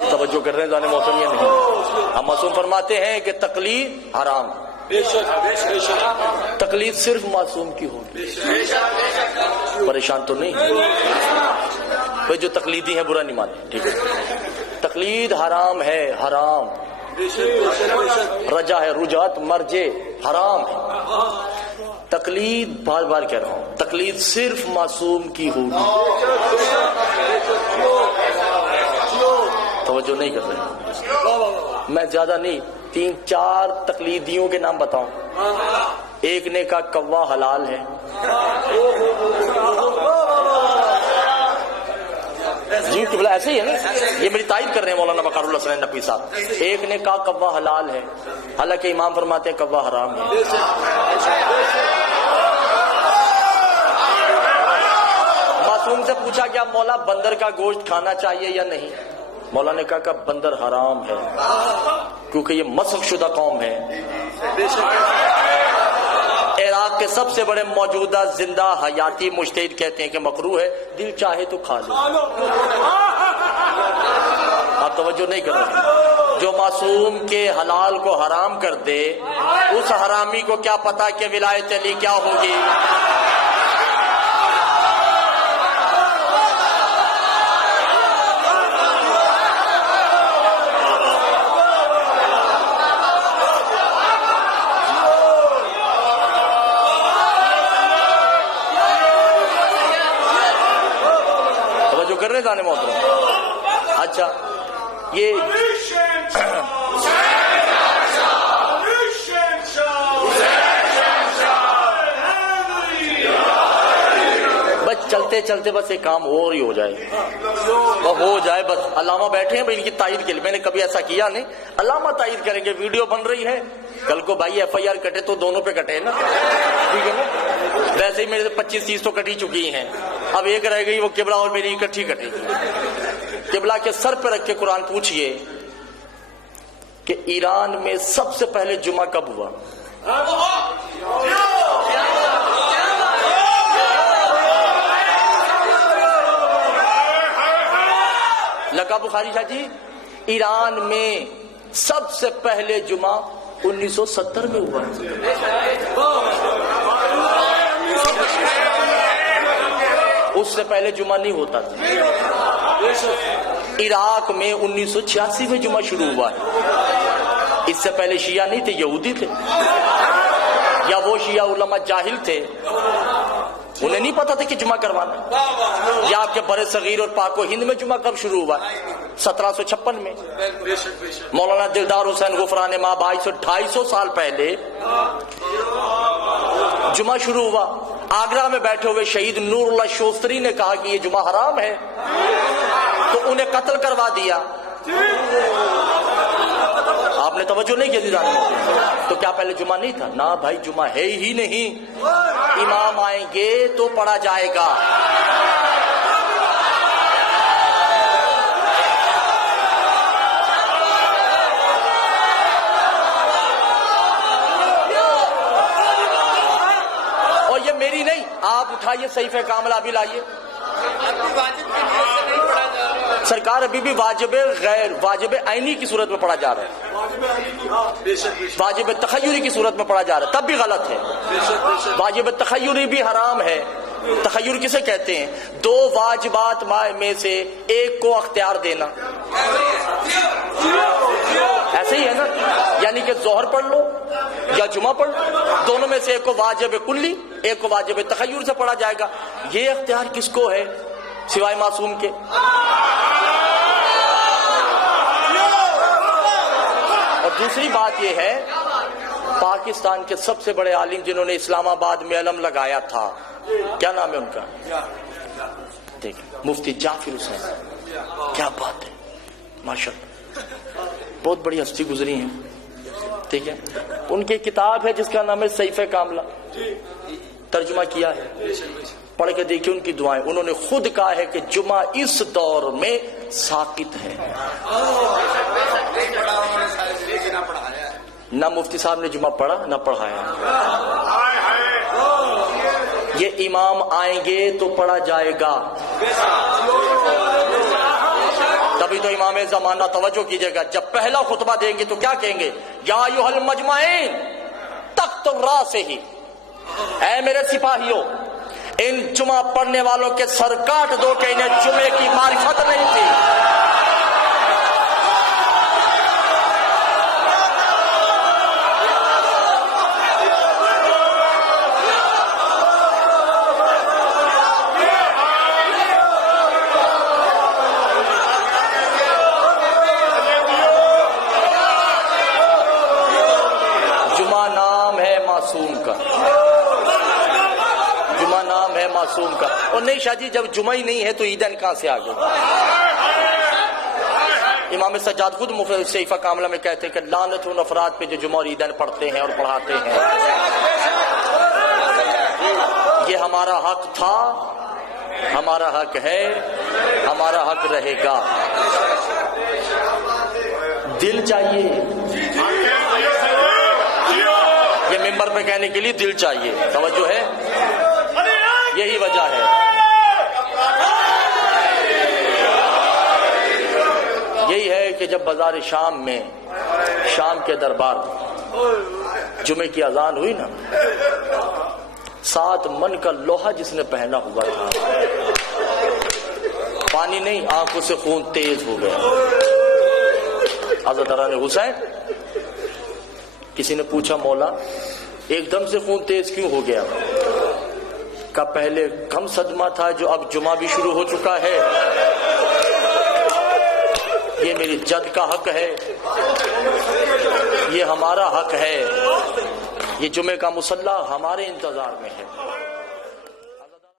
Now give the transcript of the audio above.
توجہ کر رہے ہیں جانے موسم یا نہیں؟ ہم معصوم فرماتے ہیں کہ تقلید حرام، تقلید صرف معصوم کی ہوگی۔ پریشان تو نہیں بھائی؟ جو تقلیدی ہیں برا نہیں مانتے، ٹھیک ہے؟ تقلید حرام ہے، حرام رجا ہے، رجعت مرجے حرام ہے۔ تقلید بار بار کہہ رہا ہوں، تقلید صرف معصوم کی ہوگی۔ توجہ نہیں کر رہے؟ میں زیادہ نہیں، 3-4 تقلیدیوں کے نام بتاؤں۔ ایک نے کہا کوا حلال ہے، جی قبلہ ایسے ہی ہے نا، یہ میری تائید کر رہے ہیں مولانا وقار اللہ حسین نقوی صاحب۔ ایک نے کہا کوا حلال ہے، حالانکہ امام فرماتے ہیں کوا حرام ہے۔ معصوم سے پوچھا گیا مولا بندر کا گوشت کھانا چاہیے یا نہیں؟ مولا نے کہا کہ بندر حرام ہے کیونکہ یہ مسخ شدہ قوم ہے۔ عراق کے سب سے بڑے موجودہ زندہ حیاتی مجتہد کہتے ہیں کہ مکروہ ہے، دل چاہے تو کھا لو۔ آپ توجہ نہیں کر رہے؟ جو معصوم کے حلال کو حرام کر دے اس حرامی کو کیا پتا کہ ولایت علی کیا ہوگی۔ گانے محترم، اچھا یہ بس چلتے چلتے بس ایک کام اور ہی ہو جائے، ہو جائے بس۔ علامہ بیٹھے ہیں بھائی ان کی تائید کے لیے، میں نے کبھی ایسا کیا نہیں، علامہ تائید کریں گے، ویڈیو بن رہی ہے، کل کو بھائی ایف آئی آر کٹے تو دونوں پہ کٹے نا، ٹھیک ہے نا؟ ویسے ہی میرے 25-30 تو کٹی چکی ہیں، اب ایک رہ گئی، وہ قبلہ اور میری اکٹھی کٹے گی۔ قبلہ کے سر پہ رکھ کے قرآن پوچھئے کہ ایران میں سب سے پہلے جمعہ کب ہوا؟ لگا بخاری شاہ جی، ایران میں سب سے پہلے جمعہ 1970 میں ہوا۔ اس سے پہلے جمعہ نہیں ہوتا تھا۔ عراق میں 1986 میں جمعہ شروع ہوا ہے۔ اس سے پہلے شیعہ نہیں تھے، یہودی تھے، یا وہ شیعہ علماء جاہل تھے، انہیں نہیں پتا تھا کہ جمعہ کروانا۔ یا آپ کے بر صغیر اور پاک و ہند میں جمعہ کب شروع ہوا؟ 1756 میں۔ مولانا دلدار حسین غفران ماں 250 سال پہلے جمعہ شروع ہوا۔ آگرہ میں بیٹھے ہوئے شہید نور اللہ شوستری نے کہا کہ یہ جمعہ حرام ہے، تو انہیں قتل کروا دیا۔ آپ نے توجہ نہیں کی دیدار، تو کیا پہلے جمعہ نہیں تھا؟ نہ بھائی، جمعہ ہے ہی نہیں، امام آئیں گے تو پڑھا جائے گا۔ اور یہ میری نہیں، آپ اٹھائیے صحیفہ کاملہ بھی لائیے۔ سرکار ابھی بھی واجب غیر واجب عینی کی صورت میں پڑھا جا رہا ہے، واجب تخیری کی صورت میں پڑھا جا رہا ہے، تب بھی غلط ہے۔ واجب تخیری بھی حرام ہے۔ تخیر کسے کہتے ہیں؟ دو واجبات میں سے ایک کو اختیار دینا، ایسے ہی ہے نا؟ یعنی کہ ظہر پڑھ لو یا جمعہ پڑھ لو، دونوں میں سے ایک کو واجب کلی، ایک کو واجب تخیر سے پڑھا جائے گا۔ یہ اختیار کس کو ہے سوائے معصوم کے؟ اور دوسری بات یہ ہے، پاکستان کے سب سے بڑے عالم جنہوں نے اسلام آباد میں علم لگایا تھا، کیا نام ہے ان کا؟ دیکھیں، مفتی جعفر حسین، کیا بات ہے، ماشاءاللہ، بہت بڑی ہستی گزری ہیں، ٹھیک ہے؟ ان کی کتاب ہے جس کا نام ہے صحیفہ کاملہ، ترجمہ کیا ہے، پڑھ کے دیکھیں ان کی دعائیں۔ انہوں نے خود کہا ہے کہ جمعہ اس دور میں ساقط ہے۔ نہ مفتی صاحب نے جمعہ پڑھا نہ پڑھایا۔ یہ امام آئیں گے تو پڑھا جائے گا، تب تبھی تو امام زمانہ توجہ کیجئے گا، جب پہلا خطبہ دیں گے تو کیا کہیں گے؟ یا ایھا المجمعین تخت الراس ہی، اے میرے سپاہیوں، ان جمعہ پڑھنے والوں کے سر کاٹ دو کہ انہیں جمعے کی معرفت نہیں تھی۔ جمعہ نام ہے معصوم کا، اور نہیں شاہ جی جب جمعہ ہی نہیں ہے تو عیدین کہاں سے آگئے؟ امام سجاد خود صحیفہ کاملہ میں کہتے ہیں کہ لعنت ان افراد پہ جو جمعہ اور عیدین پڑھتے ہیں اور پڑھاتے ہیں۔ یہ ہمارا حق تھا، ہمارا حق ہے، ہمارا حق رہے گا۔ دل چاہیے، یہ ممبر پہ کہنے کے لیے دل چاہیے، توجہ ہے، یہی وجہ ہے۔ یہی ہے کہ جب بازار شام میں، شام کے دربار جمعے کی اذان ہوئی نا، 7 من کا لوہا جس نے پہنا ہوا تھا، پانی نہیں، آنکھوں سے خون تیز ہو گیا۔ حضرت حسین، کسی نے پوچھا مولا ایک دم سے خون تیز کیوں ہو گیا؟ کہ پہلے کم صدمہ تھا جو اب جمعہ بھی شروع ہو چکا ہے، یہ میری جد کا حق ہے، یہ ہمارا حق ہے، یہ جمعے کا مصلی ہمارے انتظار میں ہے۔